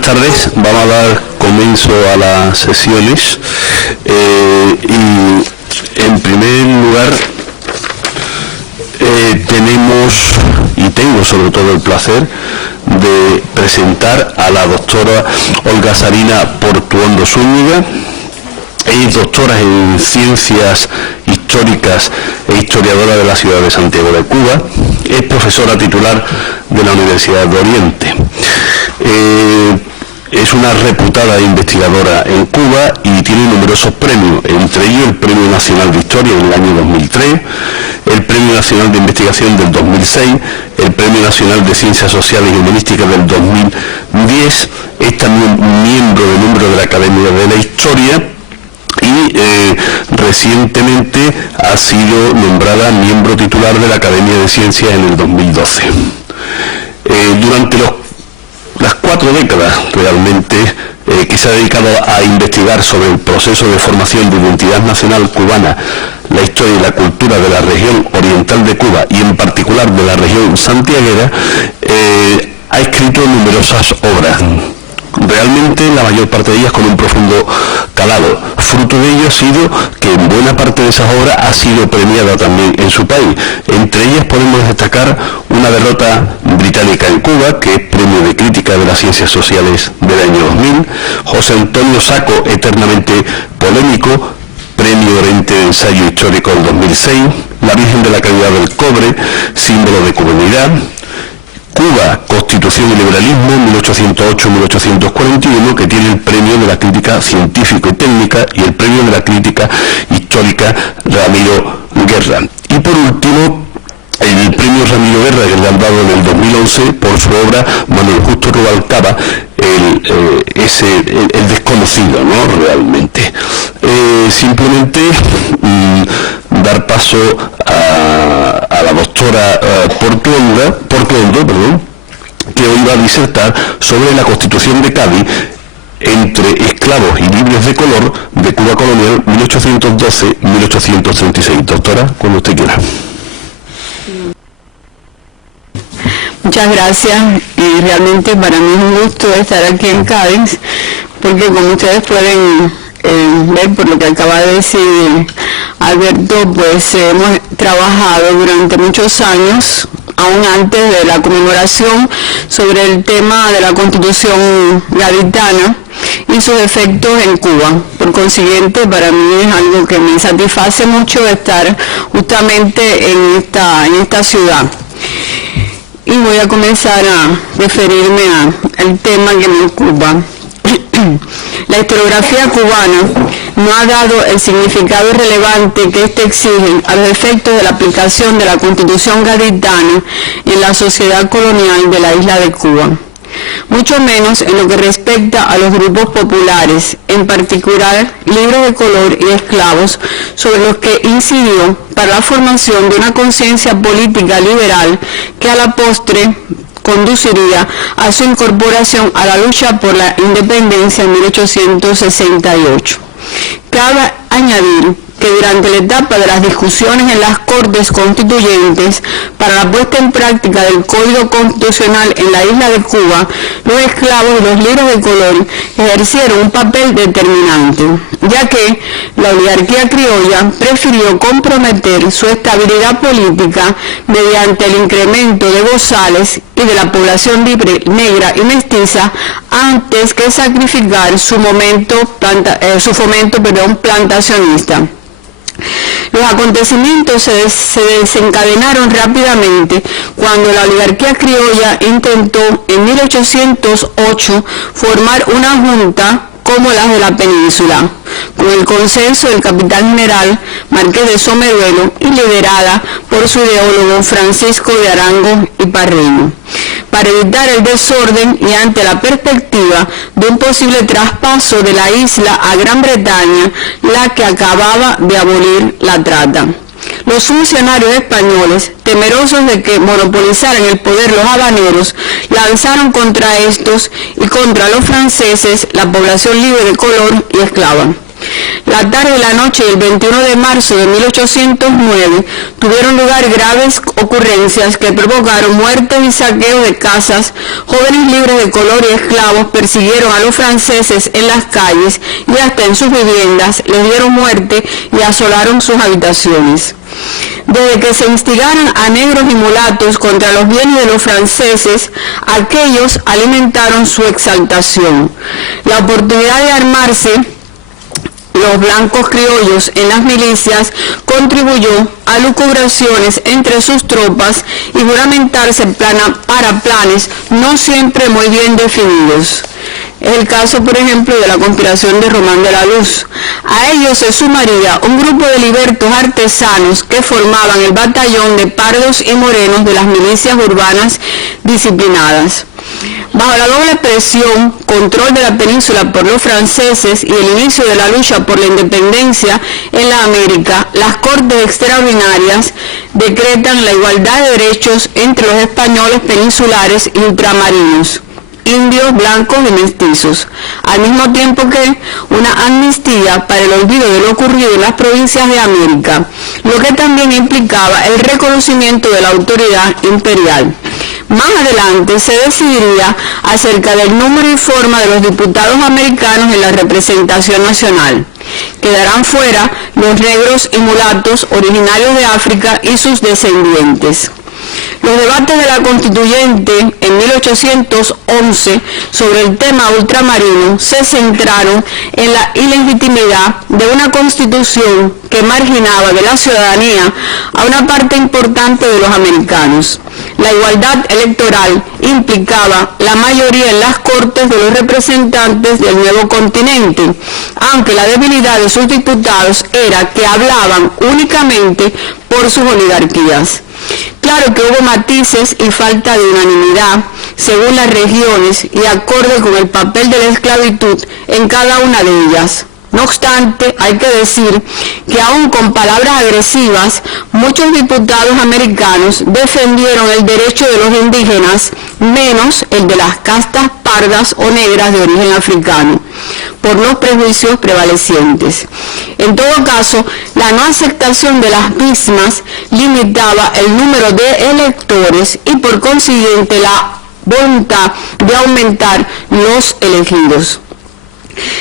Buenas tardes, vamos a dar comienzo a las sesiones y en primer lugar tengo sobre todo el placer de presentar a la doctora Olga Sarina Portuondo Zúñiga. Es doctora en Ciencias Históricas e historiadora de la ciudad de Santiago de Cuba. Es profesora titular de la Universidad de Oriente. Es una reputada investigadora en Cuba y tiene numerosos premios, entre ellos el Premio Nacional de Historia en el año 2003, el Premio Nacional de Investigación del 2006, el Premio Nacional de Ciencias Sociales y Humanísticas del 2010, es también miembro de la Academia de la Historia y recientemente ha sido nombrada miembro titular de la Academia de Ciencias en el 2012. Durante las 4 décadas realmente que se ha dedicado a investigar sobre el proceso de formación de identidad nacional cubana, la historia y la cultura de la región oriental de Cuba y en particular de la región santiaguera, ha escrito numerosas obras. Realmente la mayor parte de ellas con un profundo calado. Fruto de ello ha sido que en buena parte de esas obras ha sido premiada también en su país. Entre ellas podemos destacar Una derrota británica en Cuba, que es Premio de Crítica de las Ciencias Sociales del año 2000, José Antonio Saco, Eternamente Polémico, Premio Oriente de Ensayo Histórico del 2006, La Virgen de la Caridad del Cobre, Símbolo de Cubanidad, Cuba, Constitución y Liberalismo, 1808-1841, que tiene el Premio de la Crítica Científica y Técnica y el Premio de la Crítica Histórica Ramiro Guerra. Y por último, el Premio Ramiro Guerra, que le han dado en el 2011 por su obra Manuel Justo Rubalcaba, el desconocido, ¿no? Realmente. Simplemente dar paso a la doctora Portuondo, que hoy va a disertar sobre la Constitución de Cádiz entre esclavos y libres de color de Cuba colonial 1812-1836. Doctora, cuando usted quiera. Muchas gracias y realmente para mí es un gusto estar aquí en Cádiz porque como ustedes pueden ver por lo que acaba de decir Alberto, pues hemos trabajado durante muchos años, aún antes de la conmemoración, sobre el tema de la Constitución gaditana y sus efectos en Cuba. Por consiguiente, para mí es algo que me satisface mucho estar justamente en esta ciudad. Y voy a comenzar a referirme al tema que me ocupa. La historiografía cubana no ha dado el significado relevante que éste exige a los efectos de la aplicación de la Constitución gaditana en la sociedad colonial de la isla de Cuba, mucho menos en lo que respecta a los grupos populares, en particular libres de color y esclavos, sobre los que incidió para la formación de una conciencia política liberal que a la postre conduciría a su incorporación a la lucha por la independencia en 1868. Cabe añadir que durante la etapa de las discusiones en las Cortes Constituyentes para la puesta en práctica del Código Constitucional en la isla de Cuba, los esclavos y los libres de color ejercieron un papel determinante, ya que la oligarquía criolla prefirió comprometer su estabilidad política mediante el incremento de gozales y de la población libre, negra y mestiza antes que sacrificar su fomento plantacionista. Los acontecimientos se desencadenaron rápidamente cuando la oligarquía criolla intentó en 1808 formar una junta como las de la península, con el consenso del capitán general Marqués de Someruelo y liderada por su ideólogo Francisco de Arango y Parreño, para evitar el desorden y ante la perspectiva de un posible traspaso de la isla a Gran Bretaña, la que acababa de abolir la trata. Los funcionarios españoles, temerosos de que monopolizaran el poder los habaneros, lanzaron contra estos y contra los franceses la población libre de color y esclava. La tarde y la noche del 21 de marzo de 1809 tuvieron lugar graves ocurrencias que provocaron muertes y saqueos de casas. Jóvenes libres de color y esclavos persiguieron a los franceses en las calles y hasta en sus viviendas les dieron muerte y asolaron sus habitaciones. Desde que se instigaron a negros y mulatos contra los bienes de los franceses, aquellos alimentaron su exaltación. La oportunidad de armarse los blancos criollos en las milicias contribuyó a lucubraciones entre sus tropas y juramentarse para planes no siempre muy bien definidos. Es el caso, por ejemplo, de la conspiración de Román de la Luz. A ellos se sumaría un grupo de libertos artesanos que formaban el batallón de pardos y morenos de las milicias urbanas disciplinadas. Bajo la doble presión, control de la península por los franceses y el inicio de la lucha por la independencia en la América, las Cortes Extraordinarias decretan la igualdad de derechos entre los españoles peninsulares y ultramarinos, indios, blancos y mestizos, al mismo tiempo que una amnistía para el olvido de lo ocurrido en las provincias de América, lo que también implicaba el reconocimiento de la autoridad imperial. Más adelante se decidiría acerca del número y forma de los diputados americanos en la representación nacional. Quedarán fuera los negros y mulatos originarios de África y sus descendientes. Los debates de la Constituyente en 1811 sobre el tema ultramarino se centraron en la ilegitimidad de una constitución que marginaba de la ciudadanía a una parte importante de los americanos. La igualdad electoral implicaba la mayoría en las cortes de los representantes del nuevo continente, aunque la debilidad de sus diputados era que hablaban únicamente por sus oligarquías. Claro que hubo matices y falta de unanimidad según las regiones y acorde con el papel de la esclavitud en cada una de ellas. No obstante, hay que decir que aún con palabras agresivas, muchos diputados americanos defendieron el derecho de los indígenas, menos el de las castas pardas o negras de origen africano, por los prejuicios prevalecientes. En todo caso, la no aceptación de las mismas limitaba el número de electores y por consiguiente la voluntad de aumentar los elegidos.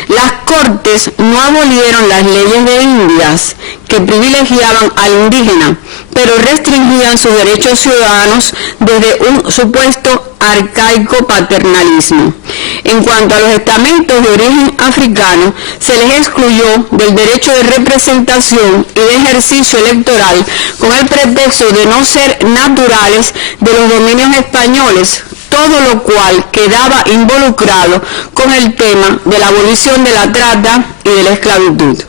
Las Cortes no abolieron las leyes de Indias que privilegiaban al indígena, pero restringían sus derechos ciudadanos desde un supuesto arcaico paternalismo. En cuanto a los estamentos de origen africano, se les excluyó del derecho de representación y de ejercicio electoral con el pretexto de no ser naturales de los dominios españoles, todo lo cual quedaba involucrado con el tema de la abolición de la trata y de la esclavitud.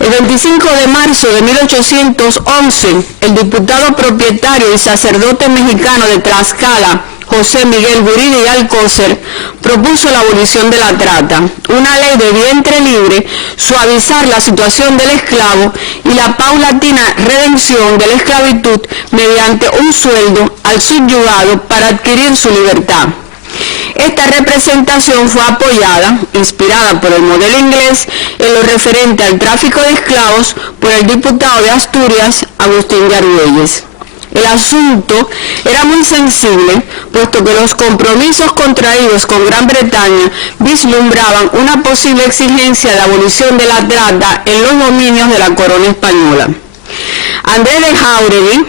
El 25 de marzo de 1811, el diputado propietario y sacerdote mexicano de Tlaxcala, José Miguel Guridi y Alcócer, propuso la abolición de la trata, una ley de vientre libre, suavizar la situación del esclavo y la paulatina redención de la esclavitud mediante un sueldo al subyugado para adquirir su libertad. Esta representación fue apoyada, inspirada por el modelo inglés en lo referente al tráfico de esclavos, por el diputado de Asturias, Agustín de Argüelles. El asunto era muy sensible, puesto que los compromisos contraídos con Gran Bretaña vislumbraban una posible exigencia de abolición de la trata en los dominios de la corona española. Andrés de Jáuregui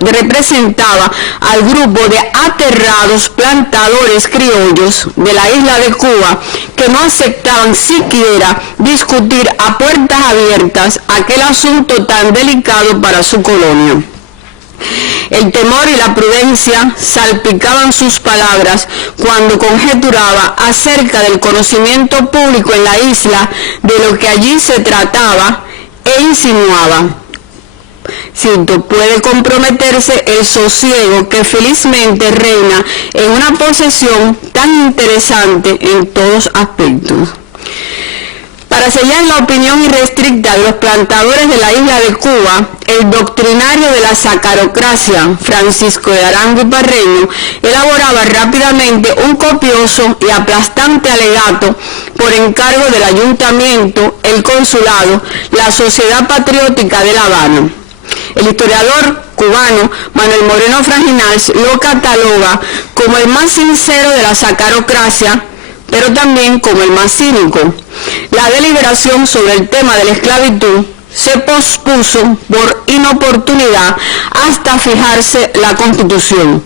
representaba al grupo de aterrados plantadores criollos de la isla de Cuba que no aceptaban siquiera discutir a puertas abiertas aquel asunto tan delicado para su colonia. El temor y la prudencia salpicaban sus palabras cuando conjeturaba acerca del conocimiento público en la isla de lo que allí se trataba e insinuaba: cito, puede comprometerse el sosiego que felizmente reina en una posesión tan interesante en todos aspectos. Para sellar la opinión irrestricta de los plantadores de la isla de Cuba, el doctrinario de la sacarocracia, Francisco de Arango y Parreño, elaboraba rápidamente un copioso y aplastante alegato por encargo del ayuntamiento, el consulado, la Sociedad Patriótica de La Habana. El historiador cubano Manuel Moreno Fraginals lo cataloga como el más sincero de la sacarocracia, pero también como el más cínico. La deliberación sobre el tema de la esclavitud se pospuso por inoportunidad hasta fijarse la Constitución.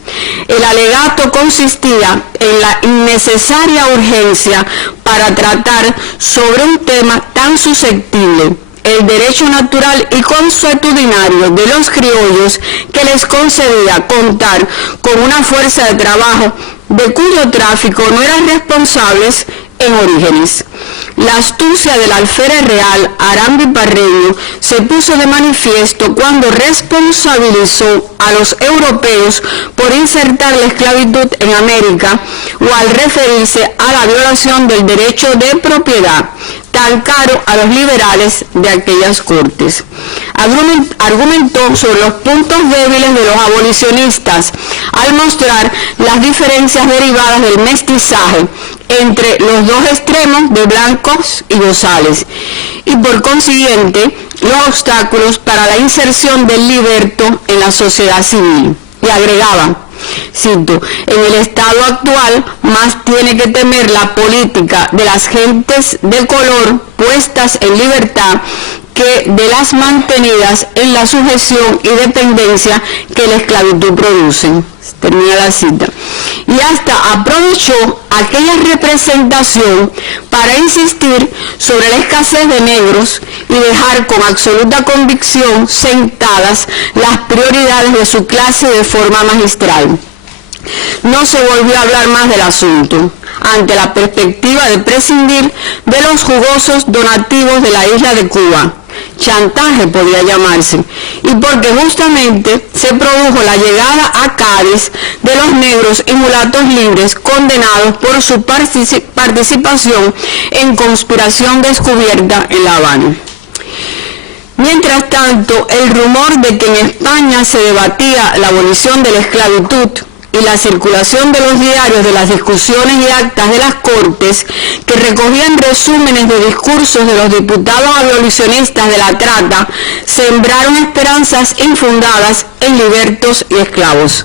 El alegato consistía en la innecesaria urgencia para tratar sobre un tema tan susceptible, el derecho natural y consuetudinario de los criollos, que les concedía contar con una fuerza de trabajo de cuyo tráfico no eran responsables en orígenes. La astucia del alférez real Arango y Parreño se puso de manifiesto cuando responsabilizó a los europeos por insertar la esclavitud en América, o al referirse a la violación del derecho de propiedad, tan caro a los liberales de aquellas cortes. Argumentó sobre los puntos débiles de los abolicionistas al mostrar las diferencias derivadas del mestizaje entre los dos extremos de blancos y bozales, y por consiguiente los obstáculos para la inserción del liberto en la sociedad civil. Y agregaba, cito, en el estado actual más tiene que temer la política de las gentes de color puestas en libertad que de las mantenidas en la sujeción y dependencia que la esclavitud produce. Termina la cita. Y hasta aprovechó aquella representación para insistir sobre la escasez de negros y dejar con absoluta convicción sentadas las prioridades de su clase de forma magistral. No se volvió a hablar más del asunto, ante la perspectiva de prescindir de los jugosos donativos de la isla de Cuba. Chantaje podía llamarse, y porque justamente se produjo la llegada a Cádiz de los negros y mulatos libres condenados por su participación en conspiración descubierta en La Habana. Mientras tanto, el rumor de que en España se debatía la abolición de la esclavitud y la circulación de los diarios de las discusiones y actas de las Cortes, que recogían resúmenes de discursos de los diputados abolicionistas de la trata, sembraron esperanzas infundadas en libertos y esclavos.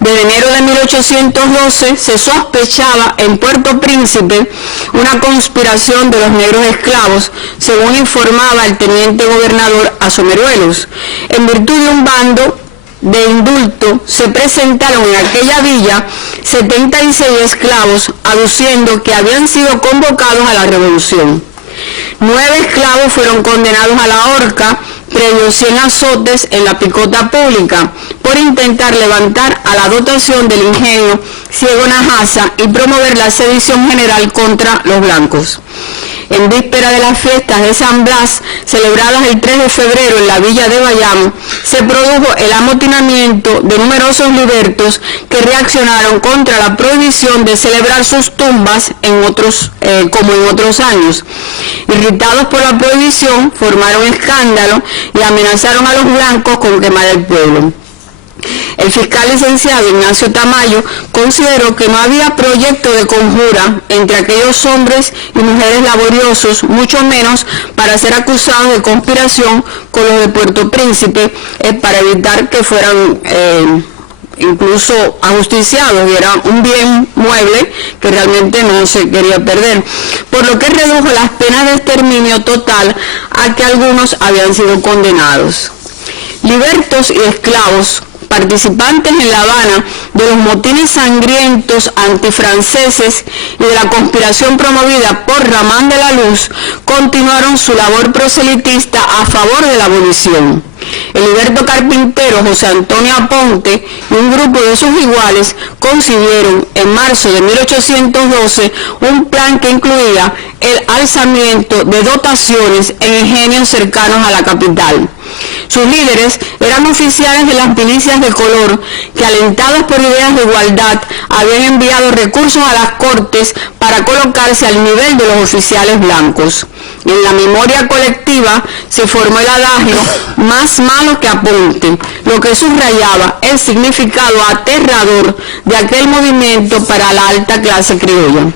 Desde enero de 1812 se sospechaba en Puerto Príncipe una conspiración de los negros esclavos, según informaba el teniente gobernador Asomeruelos. En virtud de un bando de indulto se presentaron en aquella villa 76 esclavos, aduciendo que habían sido convocados a la revolución. 9 esclavos fueron condenados a la horca, previo 100 azotes en la picota pública, por intentar levantar a la dotación del ingenio Ciego Najaza y promover la sedición general contra los blancos. En víspera de las fiestas de San Blas, celebradas el 3 de febrero en la villa de Bayamo, se produjo el amotinamiento de numerosos libertos que reaccionaron contra la prohibición de celebrar sus tumbas como en otros años. Irritados por la prohibición, formaron escándalo y amenazaron a los blancos con quemar el pueblo. El fiscal licenciado Ignacio Tamayo consideró que no había proyecto de conjura entre aquellos hombres y mujeres laboriosos, mucho menos para ser acusados de conspiración con los de Puerto Príncipe, para evitar que fueran incluso ajusticiados, y era un bien mueble que realmente no se quería perder, por lo que redujo las penas de exterminio total a que algunos habían sido condenados. Libertos y esclavos, participantes en La Habana de los motines sangrientos antifranceses y de la conspiración promovida por Ramán de la Luz, continuaron su labor proselitista a favor de la abolición. El liberto carpintero José Antonio Aponte y un grupo de sus iguales concibieron en marzo de 1812 un plan que incluía el alzamiento de dotaciones en ingenios cercanos a la capital. Sus líderes eran oficiales de las milicias de color que, alentados por ideas de igualdad, habían enviado recursos a las cortes para colocarse al nivel de los oficiales blancos. En la memoria colectiva se formó el adagio "más malo que apunte", lo que subrayaba el significado aterrador de aquel movimiento para la alta clase criolla.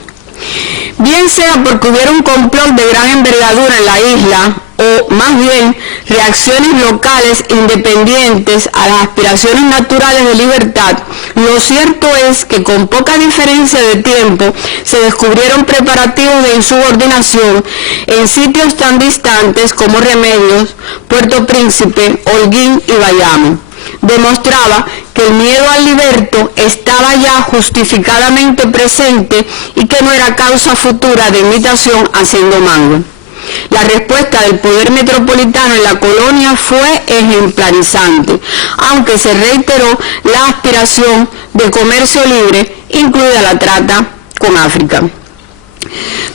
Bien sea porque hubiera un complot de gran envergadura en la isla, o más bien reacciones locales independientes a las aspiraciones naturales de libertad, lo cierto es que con poca diferencia de tiempo se descubrieron preparativos de insubordinación en sitios tan distantes como Remedios, Puerto Príncipe, Holguín y Bayamo. Demostraba que el miedo al liberto estaba ya justificadamente presente y que no era causa futura de imitación haciendo mango. La respuesta del poder metropolitano en la colonia fue ejemplarizante, aunque se reiteró la aspiración de comercio libre, incluida la trata con África.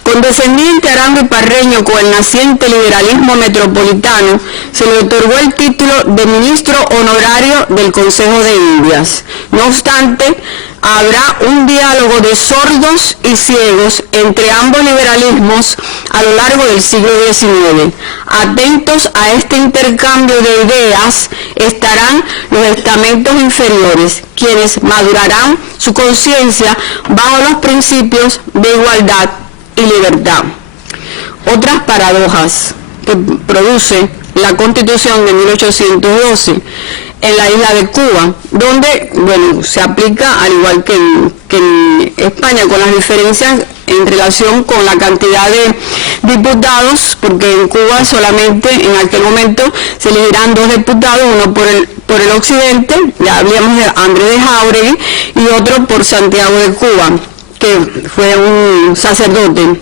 Condescendiente Arango y Parreño con el naciente liberalismo metropolitano, se le otorgó el título de ministro honorario del Consejo de Indias. No obstante, habrá un diálogo de sordos y ciegos entre ambos liberalismos a lo largo del siglo XIX. Atentos a este intercambio de ideas estarán los estamentos inferiores, quienes madurarán su conciencia bajo los principios de igualdad y libertad. Otras paradojas que produce la Constitución de 1812 en la isla de Cuba, donde, bueno, se aplica al igual que en España, con las diferencias en relación con la cantidad de diputados, porque en Cuba solamente en aquel momento se elegirán 2 diputados, uno por el occidente, ya hablamos de Andrés de Jáuregui, y otro por Santiago de Cuba, que fue un sacerdote.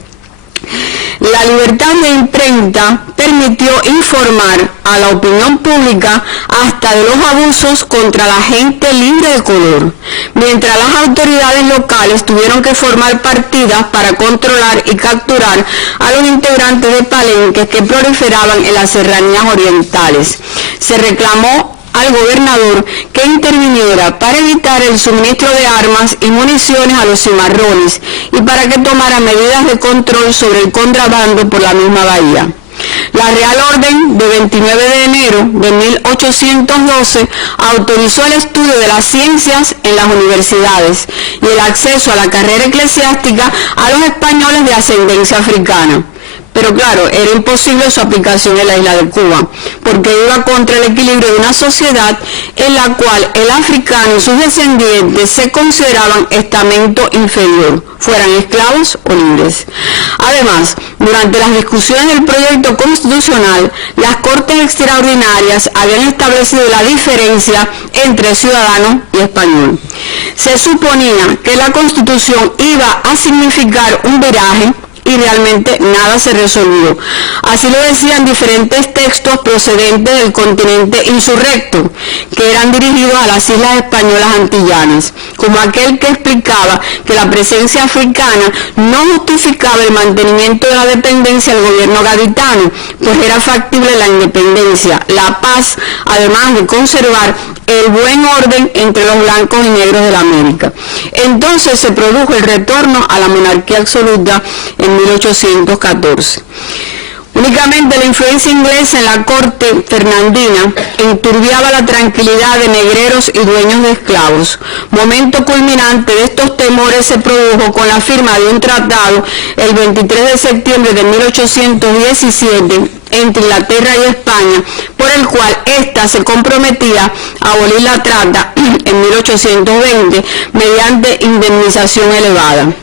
La libertad de imprenta permitió informar a la opinión pública hasta de los abusos contra la gente libre de color, mientras las autoridades locales tuvieron que formar partidas para controlar y capturar a los integrantes de palenques que proliferaban en las serranías orientales. Se reclamó al gobernador que interviniera para evitar el suministro de armas y municiones a los cimarrones y para que tomara medidas de control sobre el contrabando por la misma bahía. La Real Orden de 29 de enero de 1812 autorizó el estudio de las ciencias en las universidades y el acceso a la carrera eclesiástica a los españoles de ascendencia africana. Pero claro, era imposible su aplicación en la isla de Cuba, porque iba contra el equilibrio de una sociedad en la cual el africano y sus descendientes se consideraban estamento inferior, fueran esclavos o libres. Además, durante las discusiones del proyecto constitucional, las Cortes Extraordinarias habían establecido la diferencia entre ciudadano y español. Se suponía que la Constitución iba a significar un viraje y realmente nada se resolvió. Así lo decían diferentes textos procedentes del continente insurrecto, que eran dirigidos a las islas españolas antillanas, como aquel que explicaba que la presencia africana no justificaba el mantenimiento de la dependencia del gobierno gaditano, pues era factible la independencia, la paz, además de conservar el buen orden entre los blancos y negros de la América. Entonces se produjo el retorno a la monarquía absoluta en 1814. Únicamente la influencia inglesa en la corte fernandina enturbiaba la tranquilidad de negreros y dueños de esclavos. Momento culminante de estos temores se produjo con la firma de un tratado el 23 de septiembre de 1817 entre Inglaterra y España, por el cual ésta se comprometía a abolir la trata en 1820 mediante indemnización elevada.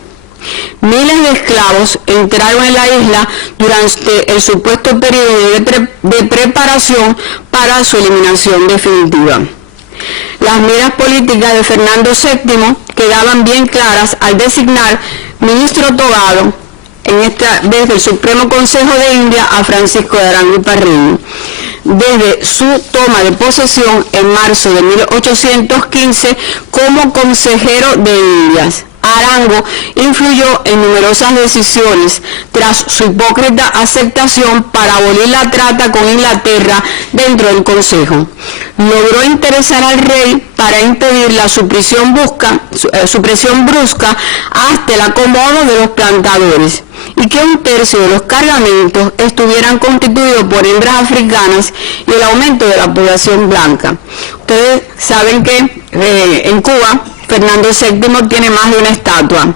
Miles de esclavos entraron en la isla durante el supuesto periodo de preparación para su eliminación definitiva. Las miras políticas de Fernando VII quedaban bien claras al designar ministro togado, desde el Supremo Consejo de India, a Francisco de Arango y Parreño. Desde su toma de posesión en marzo de 1815 como consejero de Indias, Arango influyó en numerosas decisiones tras su hipócrita aceptación para abolir la trata con Inglaterra dentro del Consejo. Logró interesar al rey para impedir la supresión brusca hasta el acomodo de los plantadores y que un tercio de los cargamentos estuvieran constituidos por hembras africanas y el aumento de la población blanca. Ustedes saben que en Cuba Fernando VII tiene más de una estatua.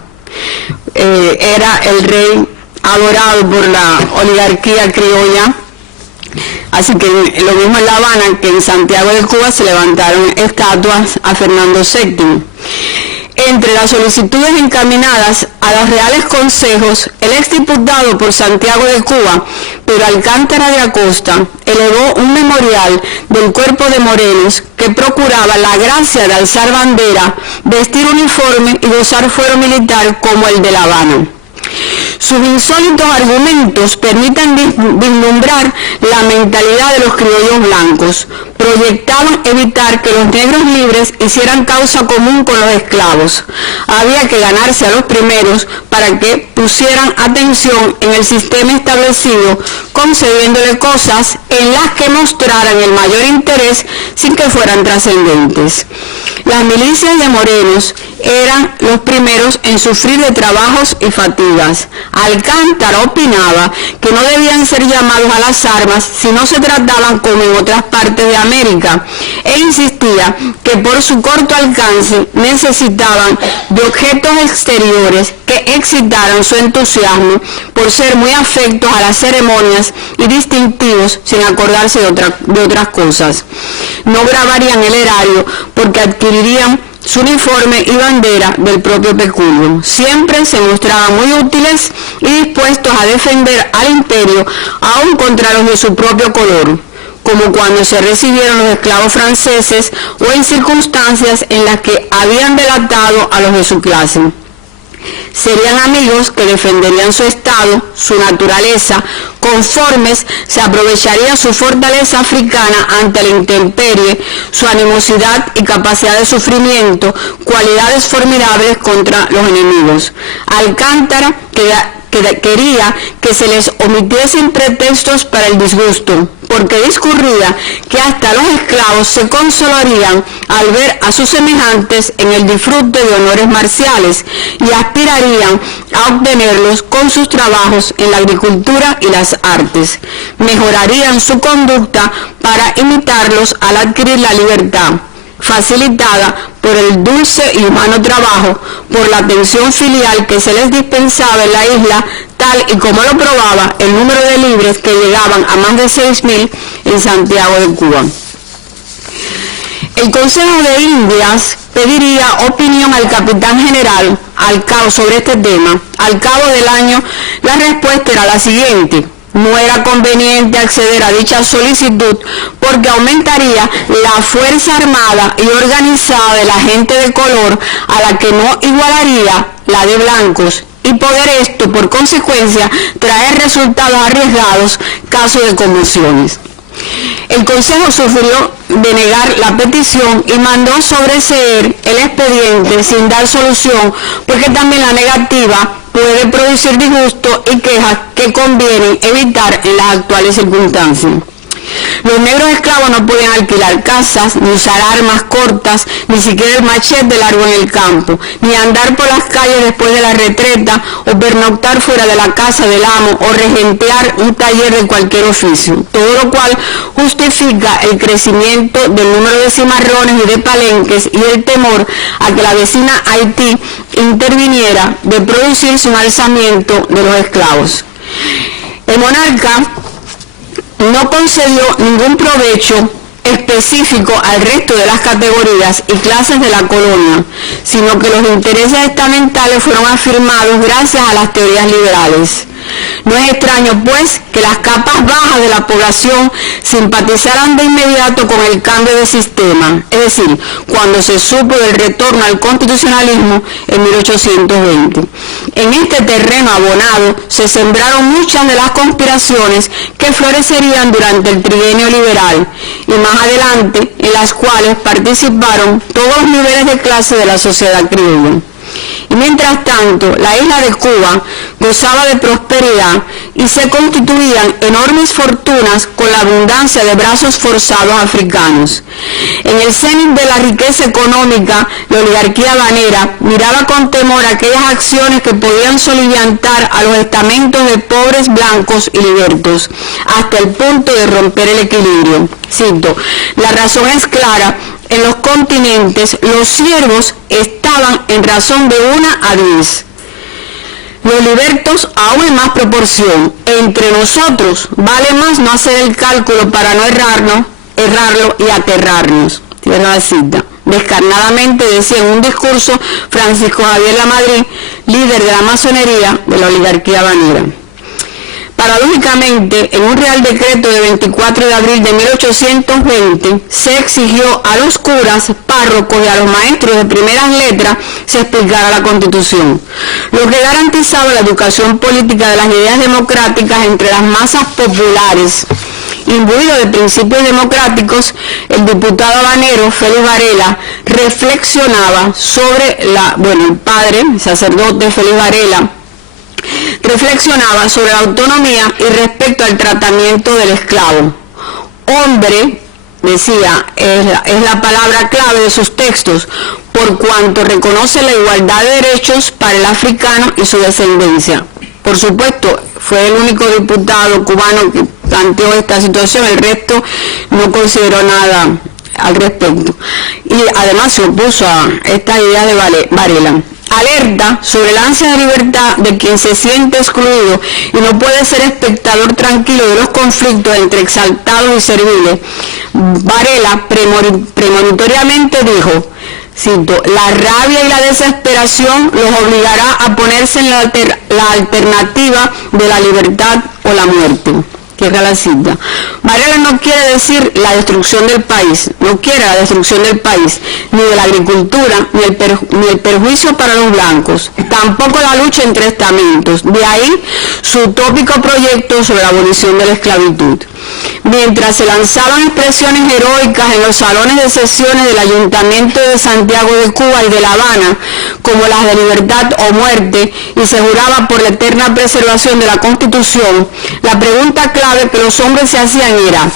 Era el rey adorado por la oligarquía criolla. Así que lo mismo en La Habana que en Santiago de Cuba se levantaron estatuas a Fernando VII. Entre las solicitudes encaminadas a los reales consejos, el exdiputado por Santiago de Cuba, Pedro Alcántara de Acosta, elevó un memorial del cuerpo de morenos que procuraba la gracia de alzar bandera, vestir uniforme y gozar fuero militar como el de La Habana. Sus insólitos argumentos permiten vislumbrar la mentalidad de los criollos blancos. Proyectaban evitar que los negros libres hicieran causa común con los esclavos. Había que ganarse a los primeros para que pusieran atención en el sistema establecido, concediéndole cosas en las que mostraran el mayor interés sin que fueran trascendentes. Las milicias de morenos eran los primeros en sufrir de trabajos y fatigas. Alcántara opinaba que no debían ser llamados a las armas si no se trataban como en otras partes de América, e insistía que por su corto alcance necesitaban de objetos exteriores que excitaran su entusiasmo por ser muy afectos a las ceremonias y distintivos sin acordarse de otras cosas. No grabarían el erario porque adquirirían su uniforme y bandera del propio peculio. Siempre se mostraban muy útiles y dispuestos a defender al imperio aun contra los de su propio color, como cuando se recibieron los esclavos franceses o en circunstancias en las que habían delatado a los de su clase. Serían amigos que defenderían su estado, su naturaleza, conformes se aprovecharía su fortaleza africana ante la intemperie, su animosidad y capacidad de sufrimiento, cualidades formidables contra los enemigos. Alcántara quería que se les omitiesen pretextos para el disgusto, porque discurría que hasta los esclavos se consolarían al ver a sus semejantes en el disfrute de honores marciales y aspirarían a obtenerlos con sus trabajos en la agricultura y las artes. Mejorarían su conducta para imitarlos al adquirir la libertad, facilitada por el dulce y humano trabajo, por la atención filial que se les dispensaba en la isla, tal y como lo probaba el número de libres que llegaban a más de 6.000 en Santiago de Cuba. El Consejo de Indias pediría opinión al capitán general sobre este tema. Al cabo del año, la respuesta era la siguiente: no era conveniente acceder a dicha solicitud porque aumentaría la fuerza armada y organizada de la gente de color a la que no igualaría la de blancos, y poder esto, por consecuencia, traer resultados arriesgados caso de conmociones. El Consejo sufrió denegar la petición y mandó sobreseer el expediente sin dar solución, porque también la negativa puede producir disgusto y quejas que conviene evitar en las actuales circunstancias. Los negros esclavos no podían alquilar casas, ni usar armas cortas, ni siquiera el machete largo en el campo, ni andar por las calles después de la retreta, o pernoctar fuera de la casa del amo, o regentear un taller de cualquier oficio, todo lo cual justifica el crecimiento del número de cimarrones y de palenques y el temor a que la vecina Haití interviniera de producirse un alzamiento de los esclavos. El monarca no concedió ningún provecho específico al resto de las categorías y clases de la colonia, sino que los intereses estamentales fueron afirmados gracias a las teorías liberales. No es extraño, pues, que las capas bajas de la población simpatizaran de inmediato con el cambio de sistema, es decir, cuando se supo del retorno al constitucionalismo en 1820. En este terreno abonado se sembraron muchas de las conspiraciones que florecerían durante el trienio liberal y más adelante, en las cuales participaron todos los niveles de clase de la sociedad criolla. Y mientras tanto, la isla de Cuba gozaba de prosperidad y se constituían enormes fortunas con la abundancia de brazos forzados africanos. En el cenit de la riqueza económica, la oligarquía habanera miraba con temor aquellas acciones que podían soliviantar a los estamentos de pobres blancos y libertos, hasta el punto de romper el equilibrio. Cito: la razón es clara. En los continentes, los siervos estaban en razón de 1 a 10. Los libertos aún en más proporción. Entre nosotros vale más no hacer el cálculo para no errarlo y aterrarnos. Cierra la cita. Descarnadamente decía en un discurso Francisco Javier Lamadrid, líder de la masonería de la oligarquía habanera. Paradójicamente, en un Real Decreto de 24 de abril de 1820, se exigió a los curas, párrocos y a los maestros de primeras letras se explicara la Constitución, lo que garantizaba la educación política de las ideas democráticas entre las masas populares. Imbuido de principios democráticos, el diputado habanero Félix Varela reflexionaba sobre el padre, el sacerdote Félix Varela, reflexionaba sobre la autonomía y respecto al tratamiento del esclavo. Hombre, decía, es la palabra clave de sus textos, por cuanto reconoce la igualdad de derechos para el africano y su descendencia. Por supuesto, fue el único diputado cubano que planteó esta situación, el resto no consideró nada al respecto. Y además se opuso a esta idea de Varela. Alerta sobre el ansia de libertad de quien se siente excluido y no puede ser espectador tranquilo de los conflictos entre exaltados y serviles. Varela premonitoriamente dijo, cito: la rabia y la desesperación los obligará a ponerse en la alternativa de la libertad o la muerte. Cierra la cita. Varela no quiere decir la destrucción del país, no quiere la destrucción del país, ni de la agricultura, ni el perjuicio para los blancos, tampoco la lucha entre estamentos. De ahí su utópico proyecto sobre la abolición de la esclavitud. Mientras se lanzaban expresiones heroicas en los salones de sesiones del Ayuntamiento de Santiago de Cuba y de La Habana, como las de libertad o muerte, y se juraba por la eterna preservación de la Constitución, la pregunta clave que los hombres se hacían era: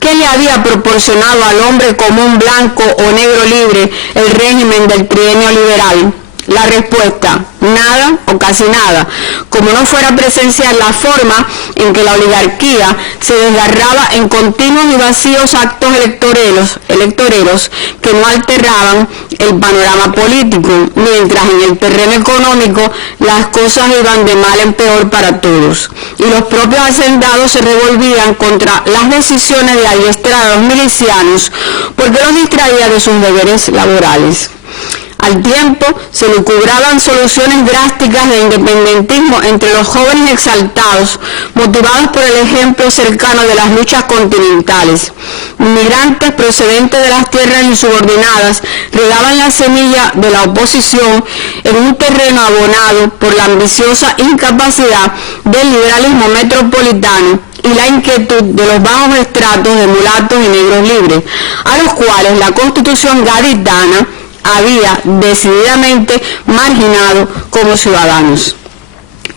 ¿qué le había proporcionado al hombre común blanco o negro libre el régimen del trienio liberal? La respuesta: nada o casi nada, como no fuera presencial la forma en que la oligarquía se desgarraba en continuos y vacíos actos electoreros que no alteraban el panorama político, mientras en el terreno económico las cosas iban de mal en peor para todos, y los propios hacendados se revolvían contra las decisiones de adiestrar a los milicianos porque los distraía de sus deberes laborales. Al tiempo, se lucubraban soluciones drásticas de independentismo entre los jóvenes exaltados, motivados por el ejemplo cercano de las luchas continentales. Inmigrantes procedentes de las tierras insubordinadas regaban la semilla de la oposición en un terreno abonado por la ambiciosa incapacidad del liberalismo metropolitano y la inquietud de los bajos estratos de mulatos y negros libres, a los cuales la Constitución gaditana había decididamente marginado como ciudadanos.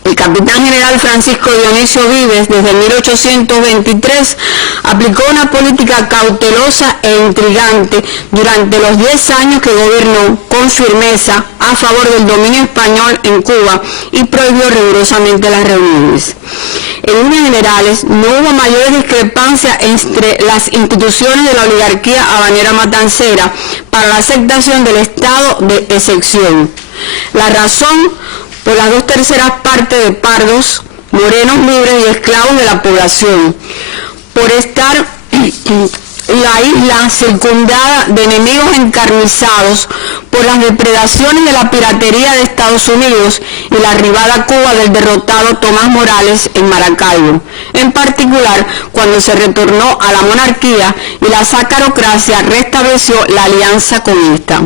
El capitán general Francisco Dionisio Vives, desde 1823, aplicó una política cautelosa e intrigante durante los 10 años que gobernó con firmeza a favor del dominio español en Cuba y prohibió rigurosamente las reuniones. En líneas generales, no hubo mayores discrepancias entre las instituciones de la oligarquía habanera matancera para la aceptación del estado de excepción. La razón: por las 2/3 partes de pardos, morenos libres y esclavos de la población, por estar la isla circundada de enemigos encarnizados, por las depredaciones de la piratería de Estados Unidos y la arribada a Cuba del derrotado Tomás Morales en Maracaibo, en particular cuando se retornó a la monarquía y la sacarocracia restableció la alianza con esta.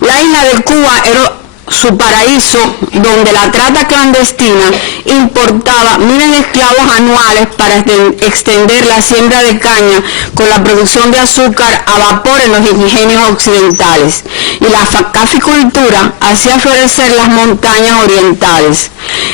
La isla de Cuba era su paraíso, donde la trata clandestina importaba miles de esclavos anuales para extender la siembra de caña con la producción de azúcar a vapor en los ingenios occidentales, y la caficultura hacía florecer las montañas orientales.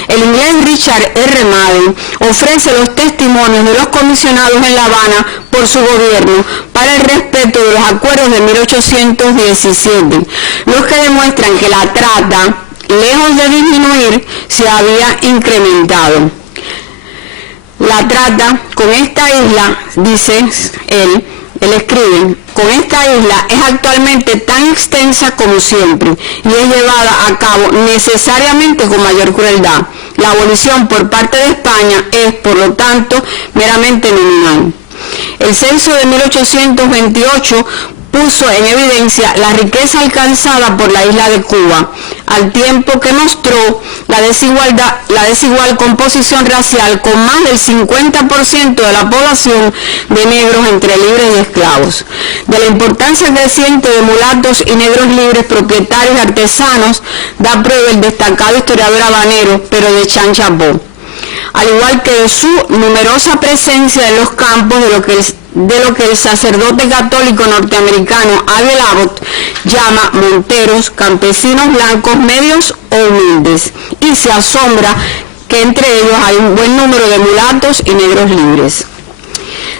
El inglés Richard R. Madden ofrece los testimonios de los comisionados en La Habana por su gobierno para el respeto de los acuerdos de 1817, los que demuestran que la trata, lejos de disminuir, se había incrementado. La trata con esta isla, dice él escribe, con esta isla es actualmente tan extensa como siempre y es llevada a cabo necesariamente con mayor crueldad. La abolición por parte de España es, por lo tanto, meramente nominal. El censo de 1828 puso en evidencia la riqueza alcanzada por la isla de Cuba, al tiempo que mostró la desigual composición racial, con más del 50% de la población de negros entre libres y esclavos, de la importancia creciente de mulatos y negros libres, propietarios y artesanos, da prueba el destacado historiador habanero, pero de Chan Chapo, al igual que de su numerosa presencia en los campos de lo que el sacerdote católico norteamericano Abel Abbott llama monteros, campesinos blancos medios o humildes, y se asombra que entre ellos hay un buen número de mulatos y negros libres.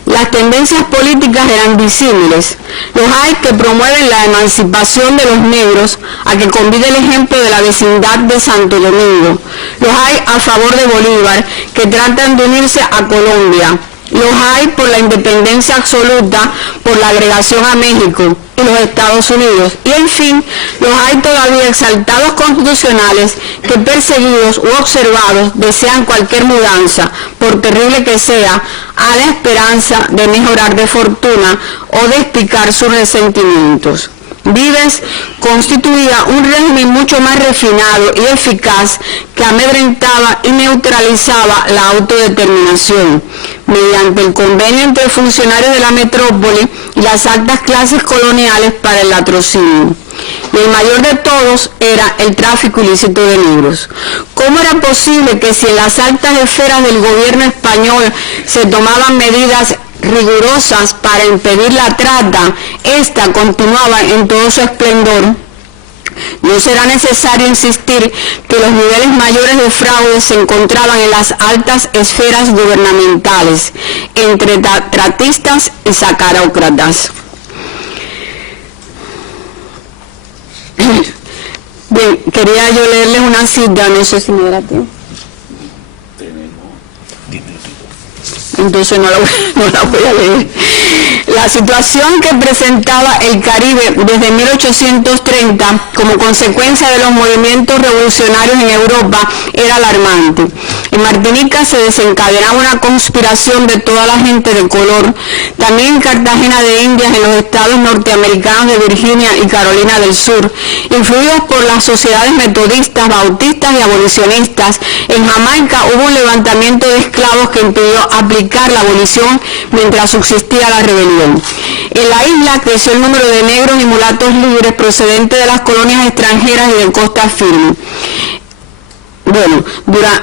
Las tendencias políticas eran disímiles. Los hay que promueven la emancipación de los negros, a que convide el ejemplo de la vecindad de Santo Domingo. Los hay a favor de Bolívar, que tratan de unirse a Colombia. Los hay por la independencia absoluta, por la agregación a México y los Estados Unidos. Y en fin, los hay todavía exaltados constitucionales que, perseguidos u observados, desean cualquier mudanza, por terrible que sea, a la esperanza de mejorar de fortuna o de explicar sus resentimientos. Vives constituía un régimen mucho más refinado y eficaz que amedrentaba y neutralizaba la autodeterminación mediante el convenio entre funcionarios de la metrópoli y las altas clases coloniales para el latrocinio. Y el mayor de todos era el tráfico ilícito de negros. ¿Cómo era posible que, si en las altas esferas del gobierno español se tomaban medidas rigurosas para impedir la trata, esta continuaba en todo su esplendor? No será necesario insistir que los niveles mayores de fraude se encontraban en las altas esferas gubernamentales, entre tratistas y sacarócratas. Bien, quería yo leerles una cita, no sé si me dará tiempo. Entonces no la voy a leer. La situación que presentaba el Caribe desde 1830 como consecuencia de los movimientos revolucionarios en Europa era alarmante. En Martinica se desencadenaba una conspiración de toda la gente de color, también en Cartagena de Indias, en los estados norteamericanos de Virginia y Carolina del Sur, influidos por las sociedades metodistas, bautistas y abolicionistas. En Jamaica hubo un levantamiento de esclavos que impidió aplicar la abolición mientras subsistía la rebelión. En la isla creció el número de negros y mulatos libres procedentes de las colonias extranjeras y de costa firme. Bueno,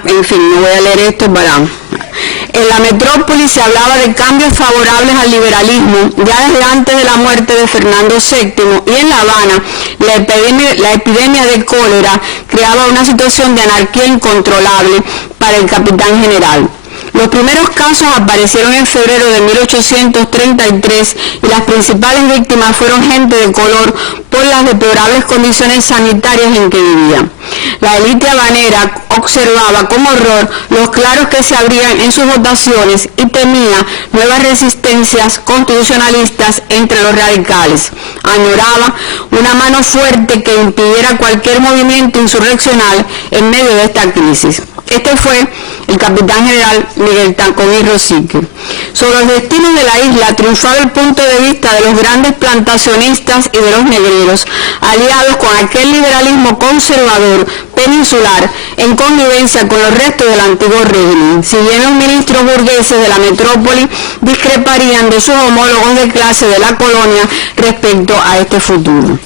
en fin, no voy a leer esto para... En la metrópoli se hablaba de cambios favorables al liberalismo ya desde antes de la muerte de Fernando VII, y en La Habana la epidemia de cólera creaba una situación de anarquía incontrolable para el capitán general. Los primeros casos aparecieron en febrero de 1833 y las principales víctimas fueron gente de color por las deplorables condiciones sanitarias en que vivían. La élite habanera observaba con horror los claros que se abrían en sus votaciones y temía nuevas resistencias constitucionalistas entre los radicales. Añoraba una mano fuerte que impidiera cualquier movimiento insurreccional en medio de esta crisis. Este fue el capitán general Miguel Tancón y Rosique. Sobre los destinos de la isla triunfaba el punto de vista de los grandes plantacionistas y de los negreros, aliados con aquel liberalismo conservador peninsular en connivencia con los restos del antiguo régimen. Si bien los ministros burgueses de la metrópoli discreparían de sus homólogos de clase de la colonia respecto a este futuro.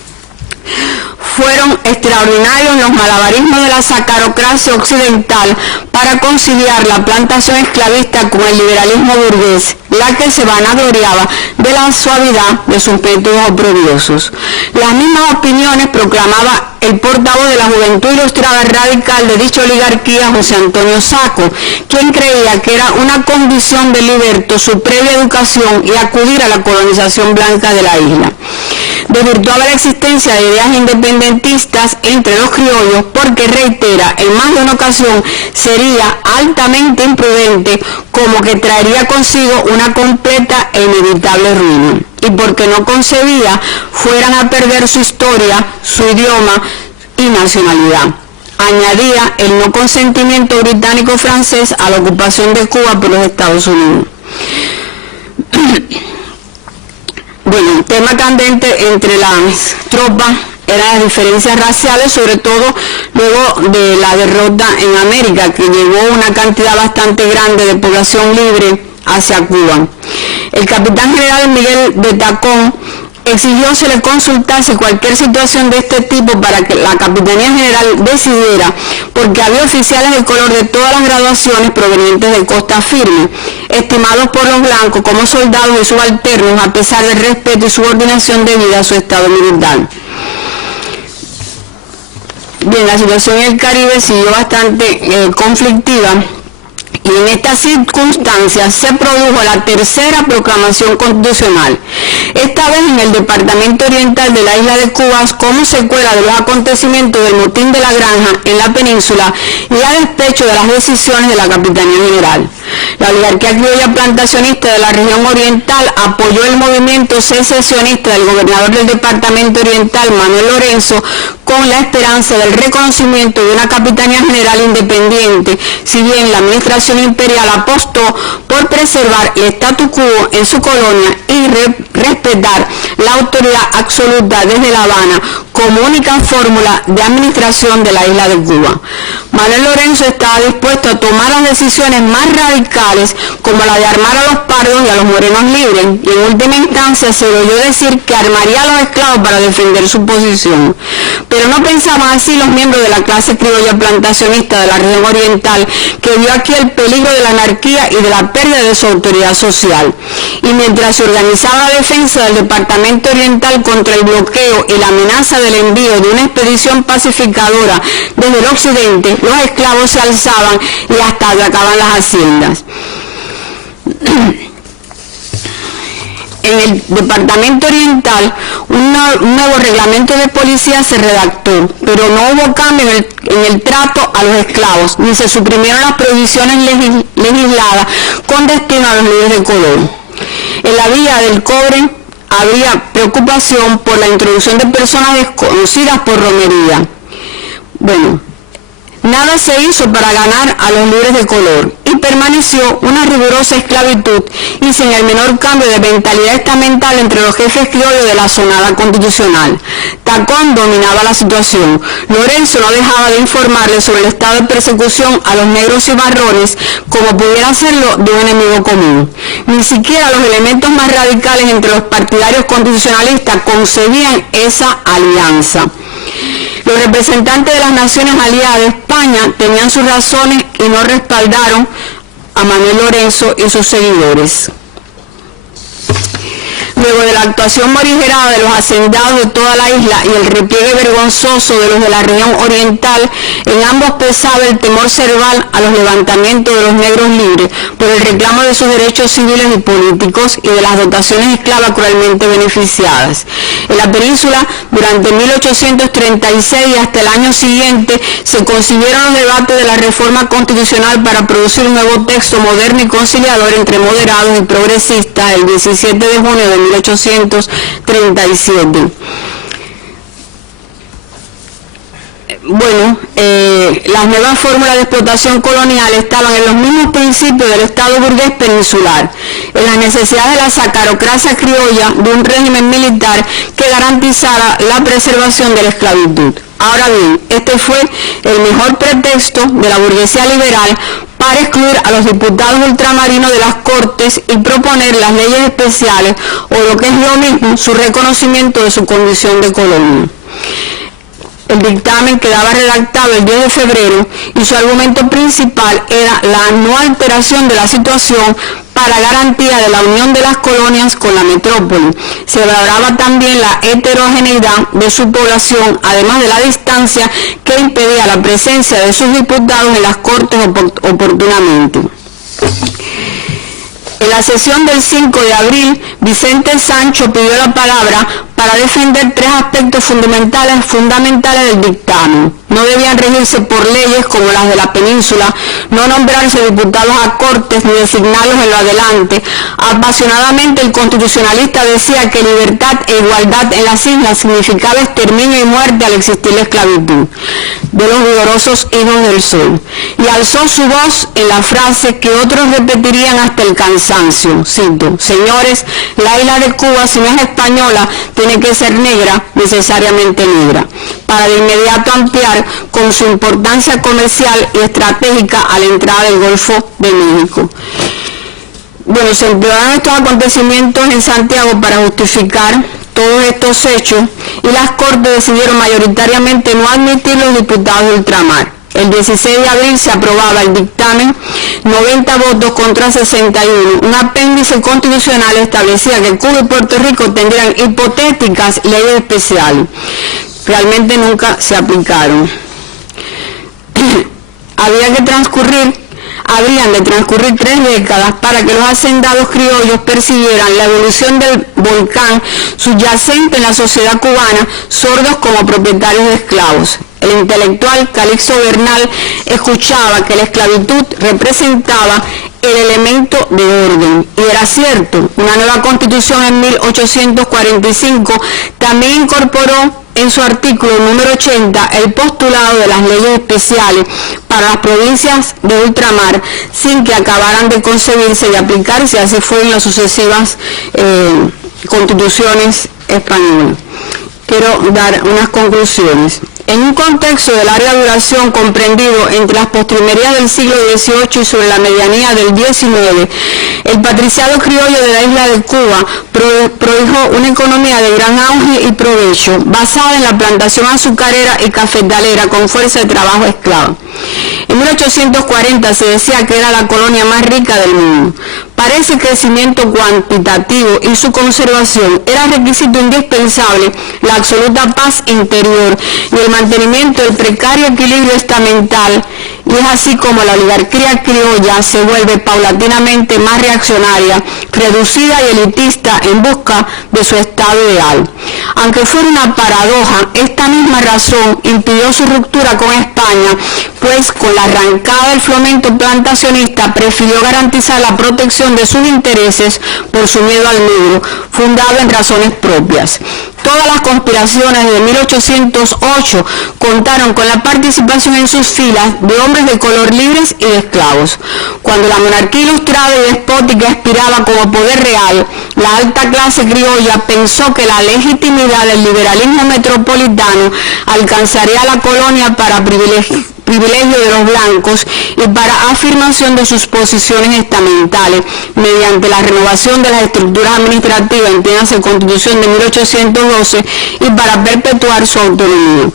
fueron extraordinarios los malabarismos de la sacarocracia occidental para conciliar la plantación esclavista con el liberalismo burgués, la que se vanagloriaba de la suavidad de sus métodos oprobiosos. Las mismas opiniones proclamaba el portavoz de la Juventud Ilustrada Radical de dicha oligarquía, José Antonio Sacco, quien creía que era una condición de liberto su previa educación y acudir a la colonización blanca de la isla. Desvirtuaba la existencia de ideas independentistas entre los criollos porque, reitera, en más de una ocasión sería altamente imprudente, como que traería consigo una completa e inevitable ruina, y porque no concebía fueran a perder su historia, su idioma y nacionalidad. Añadía el no consentimiento británico-francés a la ocupación de Cuba por los Estados Unidos. Bueno, tema candente entre las tropas eran las diferencias raciales, sobre todo luego de la derrota en América, que llevó una cantidad bastante grande de población libre hacia Cuba. El capitán general Miguel de Tacón exigió se le consultase cualquier situación de este tipo para que la Capitanía General decidiera, porque había oficiales de color de todas las graduaciones provenientes de Costa Firme, estimados por los blancos como soldados y subalternos a pesar del respeto y subordinación debida a su estado militar. Bien, la situación en el Caribe siguió bastante conflictiva. Y en estas circunstancias se produjo la tercera proclamación constitucional, esta vez en el departamento oriental de la isla de Cuba, como secuela de los acontecimientos del motín de la Granja en la península y a despecho de las decisiones de la Capitanía General. La oligarquía criolla plantacionista de la región oriental apoyó el movimiento secesionista del gobernador del departamento oriental, Manuel Lorenzo, con la esperanza del reconocimiento de una Capitanía General independiente, si bien la administración imperial apostó por preservar el statu quo en su colonia y respetar la autoridad absoluta desde La Habana como única fórmula de administración de la isla de Cuba. Manuel Lorenzo estaba dispuesto a tomar las decisiones más radicales, como la de armar a los pardos y a los morenos libres, y en última instancia se le oyó decir que armaría a los esclavos para defender su posición. Pero no pensaban así los miembros de la clase criolla plantacionista de la región oriental, que vio aquí el peligro de la anarquía y de la pérdida de su autoridad social. Y mientras se organizaba la defensa del departamento oriental contra el bloqueo y la amenaza del envío de una expedición pacificadora desde el occidente, los esclavos se alzaban y hasta atacaban las haciendas. En el departamento oriental, un nuevo reglamento de policía se redactó, pero no hubo cambio en el trato a los esclavos, ni se suprimieron las prohibiciones legisladas con destino a los libres de color. En la vía del cobre había preocupación por la introducción de personas desconocidas por romería. Bueno, nada se hizo para ganar a los libres de color y permaneció una rigurosa esclavitud y sin el menor cambio de mentalidad estamental entre los jefes criollos de la zonada constitucional. Tacón dominaba la situación. Lorenzo no dejaba de informarle sobre el estado de persecución a los negros y marrones como pudiera hacerlo de un enemigo común. Ni siquiera los elementos más radicales entre los partidarios constitucionalistas concebían esa alianza. Los representantes de las naciones aliadas de España tenían sus razones y no respaldaron a Manuel Lorenzo y sus seguidores. Luego de la actuación morigerada de los hacendados de toda la isla y el repliegue vergonzoso de los de la región oriental, en ambos pesaba el temor cerval a los levantamientos de los negros libres por el reclamo de sus derechos civiles y políticos y de las dotaciones esclavas cruelmente beneficiadas. En la península, durante 1836 y hasta el año siguiente, se concibieron los debates de la reforma constitucional para producir un nuevo texto moderno y conciliador entre moderados y progresistas el 17 de junio de 1837. Bueno, las nuevas fórmulas de explotación colonial estaban en los mismos principios del Estado burgués peninsular, en la necesidad de la sacarocracia criolla de un régimen militar que garantizara la preservación de la esclavitud. Ahora bien, este fue el mejor pretexto de la burguesía liberal para excluir a los diputados ultramarinos de las Cortes y proponer las leyes especiales, o lo que es lo mismo, su reconocimiento de su condición de colonia. El dictamen quedaba redactado el 10 de febrero y su argumento principal era la no alteración de la situación para garantía de la unión de las colonias con la metrópoli. Se valoraba también la heterogeneidad de su población, además de la distancia que impedía la presencia de sus diputados en las Cortes oportunamente. En la sesión del 5 de abril, Vicente Sancho pidió la palabra para defender tres aspectos fundamentales del dictamen. No debían regirse por leyes como las de la península, no nombrarse diputados a Cortes ni designarlos en lo adelante. Apasionadamente el constitucionalista decía que libertad e igualdad en las islas significaba exterminio y muerte al existir la esclavitud de los vigorosos hijos del sol. Y alzó su voz en la frase que otros repetirían hasta el cansancio. Cito: señores, la isla de Cuba, si no es española, tiene que ser negra, necesariamente negra, para de inmediato ampliar con su importancia comercial y estratégica a la entrada del Golfo de México. Bueno, se emplearon estos acontecimientos en Santiago para justificar todos estos hechos y las Cortes decidieron mayoritariamente no admitir los diputados de ultramar. El 16 de abril se aprobaba el dictamen, 90 votos contra 61. Un apéndice constitucional establecía que Cuba y Puerto Rico tendrían hipotéticas leyes especiales. Realmente nunca se aplicaron. Habrían de transcurrir 3 décadas para que los hacendados criollos percibieran la evolución del volcán subyacente en la sociedad cubana, sordos como propietarios de esclavos. El intelectual Calixto Bernal escuchaba que la esclavitud representaba el elemento de orden, y era cierto. Una nueva constitución en 1845 también incorporó en su artículo número 80 el postulado de las leyes especiales para las provincias de ultramar, sin que acabaran de concebirse y aplicarse. Así fue en las sucesivas constituciones españolas. Quiero dar unas conclusiones. En un contexto de larga duración comprendido entre las postrimerías del siglo XVIII y sobre la medianía del XIX, el patriciado criollo de la isla de Cuba produjo una economía de gran auge y provecho, basada en la plantación azucarera y cafetalera con fuerza de trabajo esclava. En 1840 se decía que era la colonia más rica del mundo. Para ese crecimiento cuantitativo y su conservación era requisito indispensable la absoluta paz interior y el mantenimiento del precario equilibrio estamental, y es así como la oligarquía criolla se vuelve paulatinamente más reaccionaria, reducida y elitista en busca de su estado ideal. Aunque fuera una paradoja, esta misma razón impidió su ruptura con España, pues con la arrancada del fomento plantacionista prefirió garantizar la protección de sus intereses por su miedo al negro, fundado en razones propias. Todas las conspiraciones de 1808 contaron con la participación en sus filas de hombres de color libres y de esclavos. Cuando la monarquía ilustrada y despótica expiraba como poder real, la alta clase criolla pensó que la legitimidad del liberalismo metropolitano alcanzaría a la colonia para privilegio de los blancos y para afirmación de sus posiciones estamentales mediante la renovación de las estructuras administrativas, entiéndase Constitución de 1812, y para perpetuar su autonomía.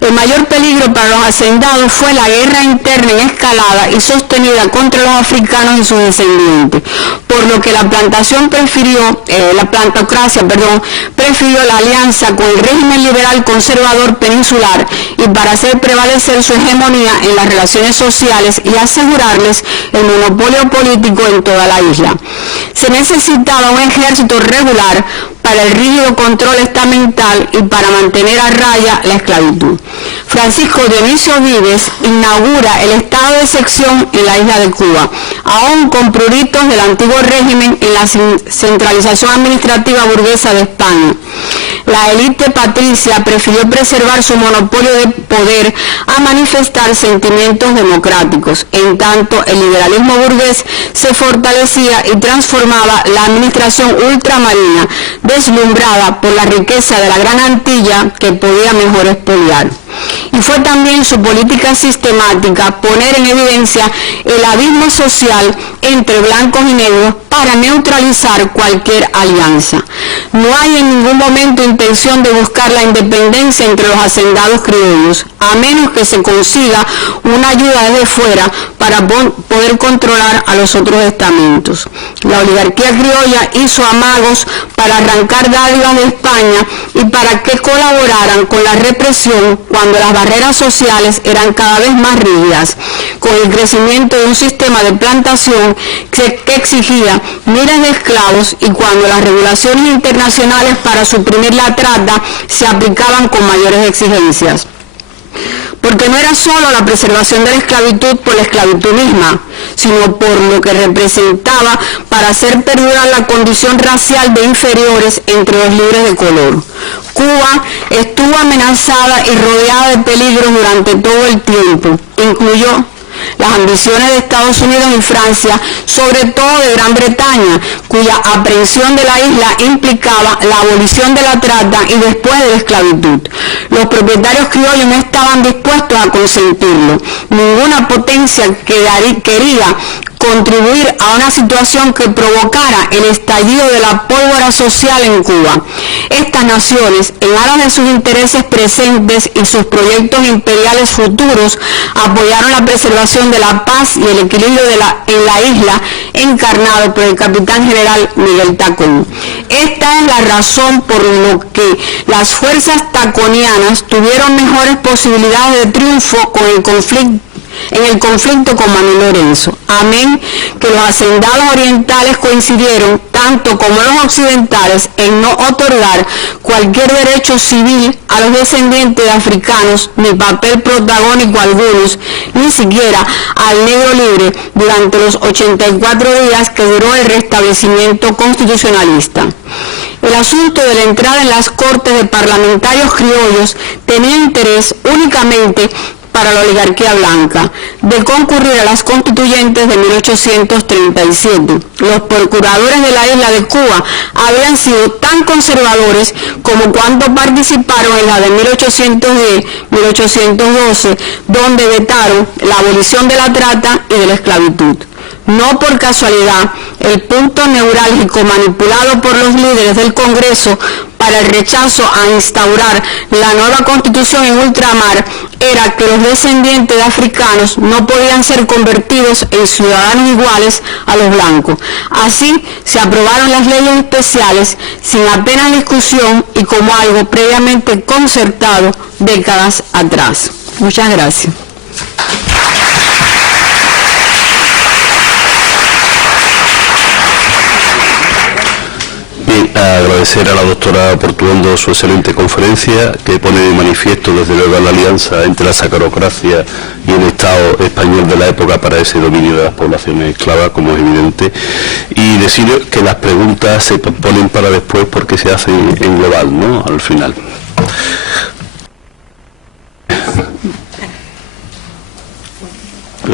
El mayor peligro para los hacendados fue la guerra interna en escalada y sostenida contra los africanos y sus descendientes, por lo que la plantocracia prefirió la alianza con el régimen liberal conservador peninsular y para hacer prevalecer su hegemonía en las relaciones sociales y asegurarles el monopolio político en toda la isla. Se necesitaba un ejército regular para el rígido control estamental y para mantener a raya la esclavitud. Francisco Dionisio Vives inaugura el estado de sección en la isla de Cuba, aún con pruritos del antiguo régimen en la centralización administrativa burguesa de España. La élite patricia prefirió preservar su monopolio de poder a manifestar sentimientos democráticos. En tanto, el liberalismo burgués se fortalecía y transformaba la administración ultramarina, deslumbrada por la riqueza de la Gran Antilla que podía mejor expoliar. Y y fue también su política sistemática poner en evidencia el abismo social entre blancos y negros para neutralizar cualquier alianza. No hay en ningún momento intención de buscar la independencia entre los hacendados criollos, a menos que se consiga una ayuda desde fuera para poder controlar a los otros estamentos. La oligarquía criolla hizo amagos para arrancar dádivas de España y para que colaboraran con la represión cuando las barreras sociales eran cada vez más rígidas, con el crecimiento de un sistema de plantación que exigía miles de esclavos y cuando las regulaciones internacionales para suprimir la trata se aplicaban con mayores exigencias. Porque no era solo la preservación de la esclavitud por la esclavitud misma, sino por lo que representaba para hacer perdurar la condición racial de inferiores entre los libres de color. Cuba estuvo amenazada y rodeada de peligros durante todo el tiempo, incluyó las ambiciones de Estados Unidos y Francia, sobre todo de Gran Bretaña, cuya aprehensión de la isla implicaba la abolición de la trata y después de la esclavitud. Los propietarios criollos no estaban dispuestos a consentirlo. Ninguna potencia quería contribuir a una situación que provocara el estallido de la pólvora social en Cuba. Estas naciones, en aras de sus intereses presentes y sus proyectos imperiales futuros, apoyaron la preservación de la paz y el equilibrio en la isla, encarnado por el capitán general Miguel Tacón. Esta es la razón por la que las fuerzas taconianas tuvieron mejores posibilidades de triunfo en el conflicto con Manuel Lorenzo. Amén que los hacendados orientales coincidieron, tanto como los occidentales, en no otorgar cualquier derecho civil a los descendientes de africanos, ni papel protagónico algunos, ni siquiera al negro libre durante los 84 días que duró el restablecimiento constitucionalista. El asunto de la entrada en las cortes de parlamentarios criollos tenía interés únicamente para la oligarquía blanca, de concurrir a las constituyentes de 1837. Los procuradores de la isla de Cuba habían sido tan conservadores como cuando participaron en la de 1810-1812, donde vetaron la abolición de la trata y de la esclavitud. No por casualidad, el punto neurálgico manipulado por los líderes del Congreso para el rechazo a instaurar la nueva constitución en ultramar era que los descendientes de africanos no podían ser convertidos en ciudadanos iguales a los blancos. Así se aprobaron las leyes especiales sin apenas discusión y como algo previamente concertado décadas atrás. Muchas gracias. Bien, agradecer a la doctora Portuondo su excelente conferencia, que pone de manifiesto desde luego la alianza entre la sacarocracia y el Estado español de la época para ese dominio de las poblaciones esclavas, como es evidente, y decir que las preguntas se ponen para después porque se hacen en global, ¿no?, al final.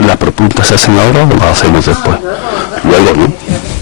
¿Las preguntas se hacen ahora o las hacemos después? Luego, ¿no?